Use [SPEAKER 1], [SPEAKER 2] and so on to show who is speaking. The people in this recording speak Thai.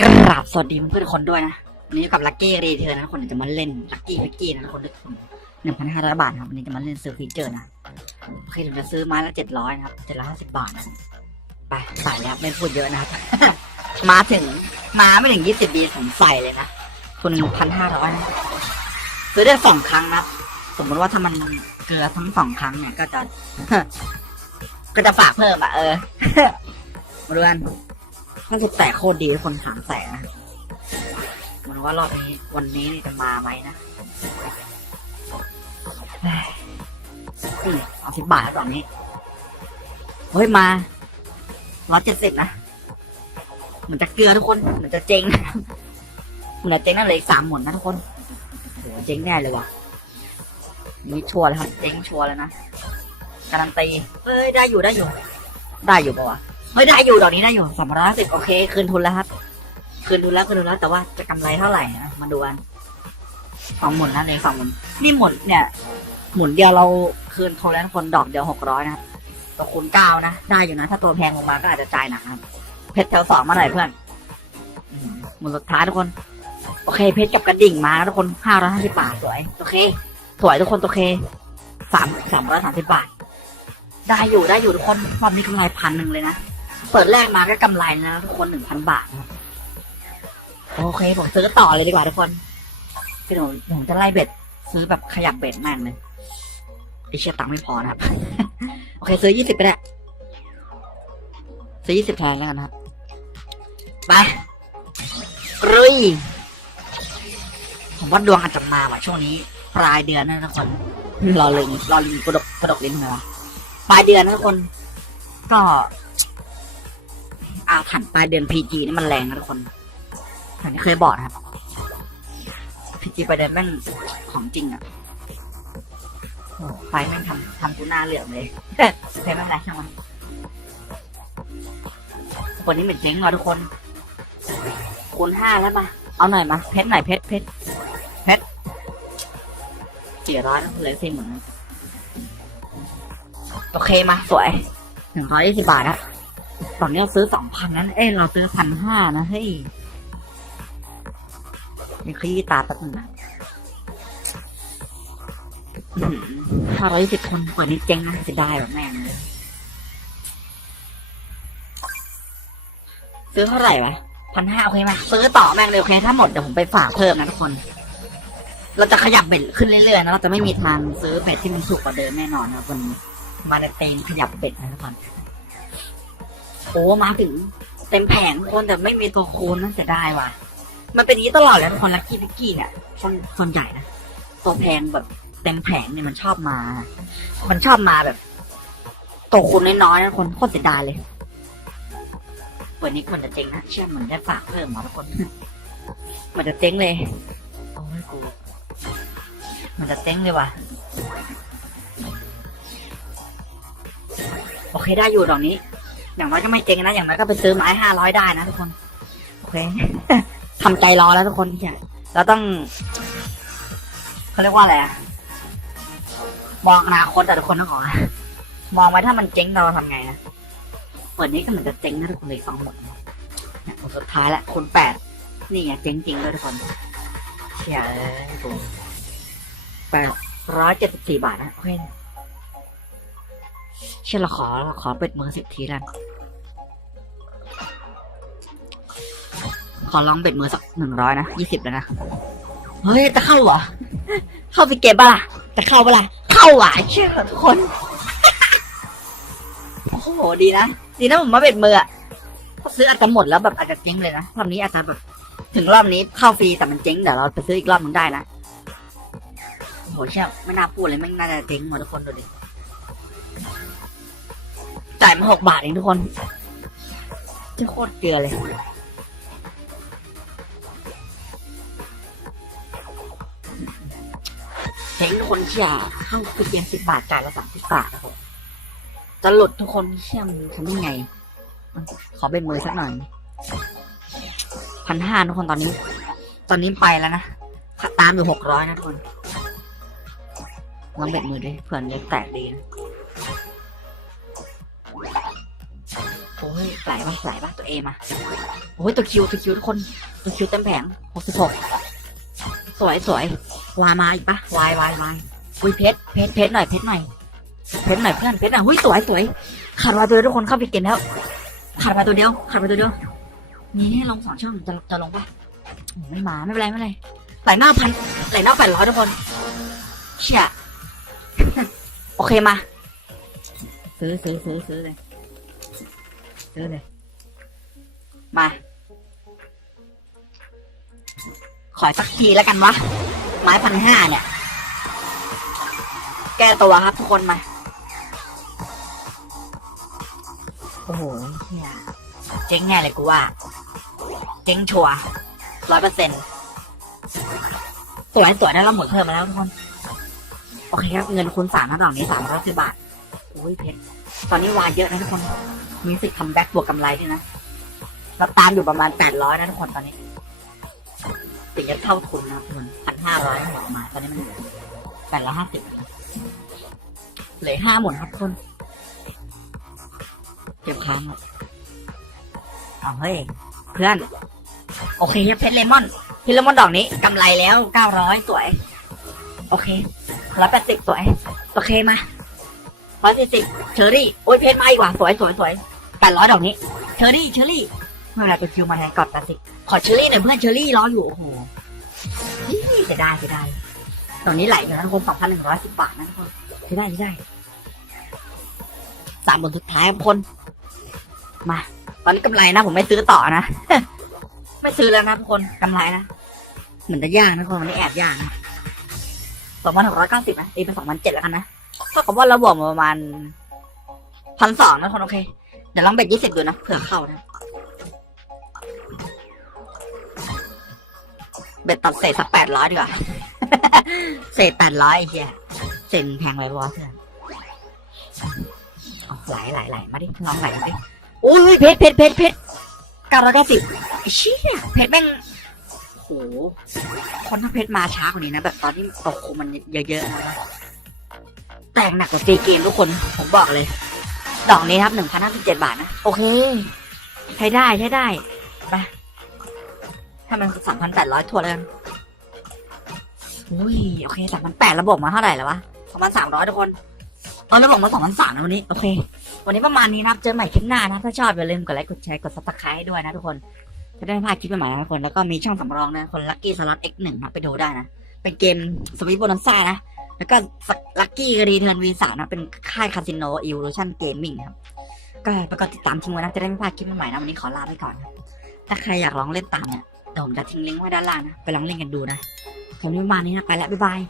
[SPEAKER 1] กราบสวัสดีเพื่อนๆคนด้วยนะวันนี้กับลักกี้รีเทิร์นนะคนจะมาเล่นลักกี้ลักกี้นะทุกคนหนึ่งพันห้าร้อยบาทครับวันนี้จะมาเล่นซื้อฟีเจอร์นะโอเคผมจะซื้อไม้ละเจ็ดร้อยนะครับเจ็ดร้อยห้าสิบบาทนะไปใส่แล้วไม่พูดเยอะนะครับ มาถึงมาไม่ถึงยี่สิบปีผมใส่เลยนะทุนพันห้าร้อยนะซื้อได้สองครั้งนะสมมติว่าถ้ามันเกลือทั้งสองครั้งเนี่ยก็จะก็จะฝากเพิ่มอะเออมาดูกัน ถ้าสิบแตกโคตรดีทุกคนสามแสนนะมันว่ารอบนี้วันนี้จะมาไหมนะเฮ้ยอืมเอาสิบบาทแล้วตอนนี้ เฮ้ยมาร้อยเจ็ดสิบนะเหมือนจะเกลือทุกคนเหมือนจะเจ๊งเหมือนจะเจ๊งนั่นเลยสามหมุนนะทุกคนโหเจ๊งแน่เลยว่ะนี่ชัวร์แล้วครับเจ๊งชัวร์แล้วนะการันตีเอ้ยได้อยู่ได้อยู่ ได้อยู่ปะวะ เฮ้ยได้อยู่ดอกนี้ได้อยู่สองร้อยสิบโอเค คืนทุนแล้วครับ คืนทุนแล้วคืนทุนแล้วแต่ว่าจะกำไรเท่าไหร่นะมาดูกันสองหมุนนะในสองหมุนนี่หมุนเนี่ย หมุนเดียวเราคืนทุนแล้วทุกคนดอกเดียวหกร้อยนะครับตัวคูณเก้านะ ได้อยู่นะ ถ้าตัวแพงลงมาก็อาจจะจ่ายหนักครับ เพชรแถวสองมาหน่อยเพื่อนหมุนสุดท้ายทุกคน โอเค เพชรกับกระดิ่งมาทุกคนห้าร้อยห้าสิบบาทสวยโอเคสวยทุกคนโอเคสามสามร้อยสามสิบบาท ได้อยู่ได้อยู่ทุกคนรอบนี้กำไรพันหนึ่งเลยนะ เปิดแรกมาก็กำไรนะทุกคนหนึ่งพันบาทนะโอเคผมซื้อต่อเลยดีกว่าทุกคนพี่หนูผมจะไล่เบ็ด ซื้อแบบขยับเบ็ดม่งเลยไอเชี่ยตังค์ไม่พอนะครับ โอเค ซื้อยี่สิบไปแหละซื้อยี่สิบแทนแล้วกันนะครับ ไปรุยผมว่าดวงอาจจะมาว่ะช่วงนี้ปลายเดือนนะทุกคนรอลิงรอลิงกระดกกระดกลิ้นเหรอปลายเดือนนะทุกคน ก็ อาถรรพ์ปลายเดือนพีจีนี่มันแรงนะทุกคนอย่างที่เคยบอกครับพีจีปลายเดือนแม่งของจริงอะไฟแม่งทำทำกูหน้าเหลืองเลยเพลงไม่เป็นไรช่างมันคนนี้เหมือนเจ๊งว่ะทุกคนคูณห้าแล้วปะเอาหน่อยมา เพชรหน่อยเพชรเพชรเพชรสี่ร้อยเหลยสี่หมื่นโอเคมา สวยหนึ่งร้อยยี่สิบบาทอะ ตอนนี้เราซื้อสองพันนั้นเอ้ยเราซื้อพันห้านะเฮ้ยมีขยี้ตาแป๊บนึงนะห้าร้อยสิบคนกว่านี้เจ๊งนะจะได้แบบแม่งเลยซื้อเท่าไหร่วะพันห้าโอเคไหมซื้อต่อแม่งเลยโอเค ถ้าหมดเดี๋ยวผมไปฝากเพิ่มนะทุกคน เราจะขยับเบ็ดขึ้นเรื่อยๆนะเราจะไม่มีทางซื้อเบ็ดที่มันถูกกว่าเดิมแน่นอนนะคนมาในเต็มขยับเบ็ดนะทุกคน โอ้มาถึงเต็มแผงคนแต่ไม่มีตัวโคูณน่าจะได้ว่ะ มันเป็นอย่างนี้ตลอดเลยทุกคนลักกี้ลักกี้เนี่ยส่วนส่วนใหญ่นะตัวแพงแบบเต็มแผงเนี่ยมันชอบมา มันชอบมาแบบตัวคูณน้อยๆนะคนโคตรเสียดายเลยวันนี้คนจะเจ๊งนะเชื่อเหมือนได้ฝากเพิ่มมาทุกคน มันจะเจ๊งเลยโอ้ยกูมันจะเจ๊งเลยว่ะโอเคได้อยู่ดอกนี้ อย่างน้อยก็ไม่เจ๊งนะอย่างน้อยก็ไปซื้อไม้ห้าร้อยได้นะทุกคนโอเคทำใจรอแล้วทุกคนที่จะเราต้องเขาเรียกว่าอะไรอะมองอนาคตอะทุกคนต้องขอมองไว้ถ้ามันเจ๊งเราทำไงนะวันนี้ก็เหมือนจะเจ๊งนะทุกคนเลยสองหมดเนี่ยสุดท้ายละคนแปดนี่ไงเจ๊งจริงด้วยทุกคนเชียร์ถูกแปดร้อยเจ็ดสิบสี่บาทนะโอเคเชื่อเราขอเราขอเป็ดมือสิบทีแล้ว อลองเป็ดมือสักหนึ่งร้อยนะยี่สิบแล้วนะ เฮ้ย จะเข้าเหรอ เข้าไปเก็บปะล่ะจะเข้าปะล่ะ เข้าอะเชื่อทุกคน โอ้โห ดีนะ ดีนะผมมาเป็ดมืออะซื้ออาจจะหมดแล้วแบบอาจจะเจ๊งเลยนะ รอบนี้อาจจะแบบ ถึงรอบนี้เข้าฟรีแต่มันเจ๊งเดี๋ยวเราไปซื้ออีกรอบหนึงได้นะโอ้โหเชื่อไม่น่าพูดเลยไม่งน่าจะเจ๊งหมดทุกคนดูดิจ่ายมาหกบาทเองทุกคนจะโคตรเกลือเลย เห็นทุกคนเชี่ยเข้าไปเพียงสิบบาทจ่ายละสามสิบบาทครับจะหลุดทุกคนเชี่ยมันทำได้ไง ขอเป็นมือสักหน่อยพันห้าทุกคนตอนนี้ ตอนนี้ไปแล้วนะตามอยู่หกร้อยนะทุกคนลองเบ็ดมือด้วยเผื่อเล็กแตกดีนะโอ้ยไหลปะไหลปะตัวเอมาโอ้ยตัวคิวตัวคิวทุกคน ตัวคิวเต็มแผงหกสิบหกสวยสวย วายมาอีกปะวายวายวายอุ้ยเพชรเพชรเพชรหน่อยเพชรหน่อยเพชรหน่อยเพื่อนเพชรหน่อยหุ้ยสวยสวยขาดวาตัวเดียวทุกคนเข้าไปเกณฑ์แล้วขาดวาตัวเดียวขาดวาตัวเดียวนี่ลงสองช่องจะจะลงปะไม่มาไม่เป็นไรไม่เป็นไรไหลหน้าพันไหลหน้าแปดร้อยทุกคนเชี่ยโอเคมาซื้อซื้อซื้อซื้อเลยซื้อเลยมา ขอสักทีแล้วกันวะ ไม้พันห้าเนี่ย แก้ตัวครับทุกคนมา โอ้โหเฮียเจ๊งแน่เลยกูว่า เจ๊งชัวร้อยเปอร์เซ็นต์สวยสวได้แล้วหมดเพิ่มมาแล้วทุกคน โอเคครับ เงินคูณสามนะดอกนี้สามร้อยสิบบาทโอ้ยเพชรตอนนี้วายเยอะนะทุกคน มีสิทธิ์คัมแบ็กบวกกำไรด้วยนะเราตามอยู่ประมาณแปดร้อยนะทุกคนตอนนี้ ถึงจะเท่าทุนนะทุนพันห้าร้อยหมดมาตอนนี้มันแปดร้อยห้าสิบเหลือห้าหมดครับทุนเก็บค้างเอาเฮ้ย เพื่อน โอเคครับเพชรเลมอนเพชรเลมอนดอกนี้กำไรแล้วเก้าร้อยสวย โอเคร้อยแปดสิบสวย โอเคมาร้อยสี่สิบเชอรี่ โอ้ยเพชรมาอีกว่า สวยสวยสวยแปดร้อยดอกนี้ เชอรี่ เชอรี่เมื่อไหรจะคิวมาแทนกอดแปดสิบ ขอเชอรี่หน่อยเพื่อนเชอรี่รออยู่โอ้โหนี่จะได้จะได้ตอนนี้ไหลอยู่นะทุกคนสองพันหนึ่งร้อยสิบบาทนะทุกคนจะได้จะได้สามบทสุดท้ายครับทุกคน มา ตอนนี้กำไรนะ ผมไม่ซื้อต่อนะ ไม่ซื้อแล้วนะทุกคนกำไรนะเหมือนจะยากนะทุกคนวันนี้แอบยากนะสองพันหกร้อยเก้าสิบนะตีเป็นสองพันเจ็ดแล้วกันนะเท่ากับว่าเราบวกมาประมาณพันสองนะทุกคนโอเค เดี๋ยวลองเบ็ดยี่สิบดูนะเผื่อเข้านะ เบ็ดตัดเศษสักแปดร้อยดีกว่า เศษแปดร้อยเหี้ยเศษแพงไปวะเพื่อนไหลไหลไหลมาดิลองไหลมาดิโอ้ยเพชรเพชรเพชรเพชรเก้าร้อยเก้าสิบไอ้เชี่ยเพชรแม่งโหคนถ้าเพชรมาช้ากว่านี้นะ แบบตอนที่ตกมันเยอะๆนะแต่งหนักกว่าซีเกมทุกคน ผมบอกเลย ดอกนี้ครับหนึ่งพันห้าสิบเจ็ดบาทนะ โอเค ใช้ได้ใช้ได้ไป ถ้ามันสามพันแปดร้อยทั่วแล้วกันอุ้ยโอเคสามพันแปดระบบมาเท่าไหร่แล้ววะสองพันสามร้อยทุกคนเอาระบบมาสองพันสามนะวันนี้โอเค วันนี้ประมาณนี้นะครับ เจอใหม่คลิปหน้านะถ้าชอบอย่าลืมกดไลค์กดแชร์กดซับสไครต์ด้วยนะทุกคนจะได้ไม่พลาดคลิปใหม่ๆนะทุกคนแล้วก็มีช่องสำรองนะคนลัคกี้สล็อต X1 นะไปดูได้นะเป็นเกมสวิตโบนันซ่านะแล้วก็ลัคกี้รีเทิร์นวีสานะเป็นค่ายคาสิโนอิวโรชั่นเกมมิ่งครับก็ไปกดติดตามทิ้งไว้นะจะได้ไม่พลาดคลิปใหม่ๆนะวันนี้ขอลาไปก่อน ถ้าใครอยากลองเล่นตามเนี่ย เดี๋ยวผมจะทิ้งลิงก์ไว้ด้านล่างนะ ไปลองเล่นกันดูนะสำหรับวันนี้ประมาณนี้นะ ไปแล้วบ๊ายบาย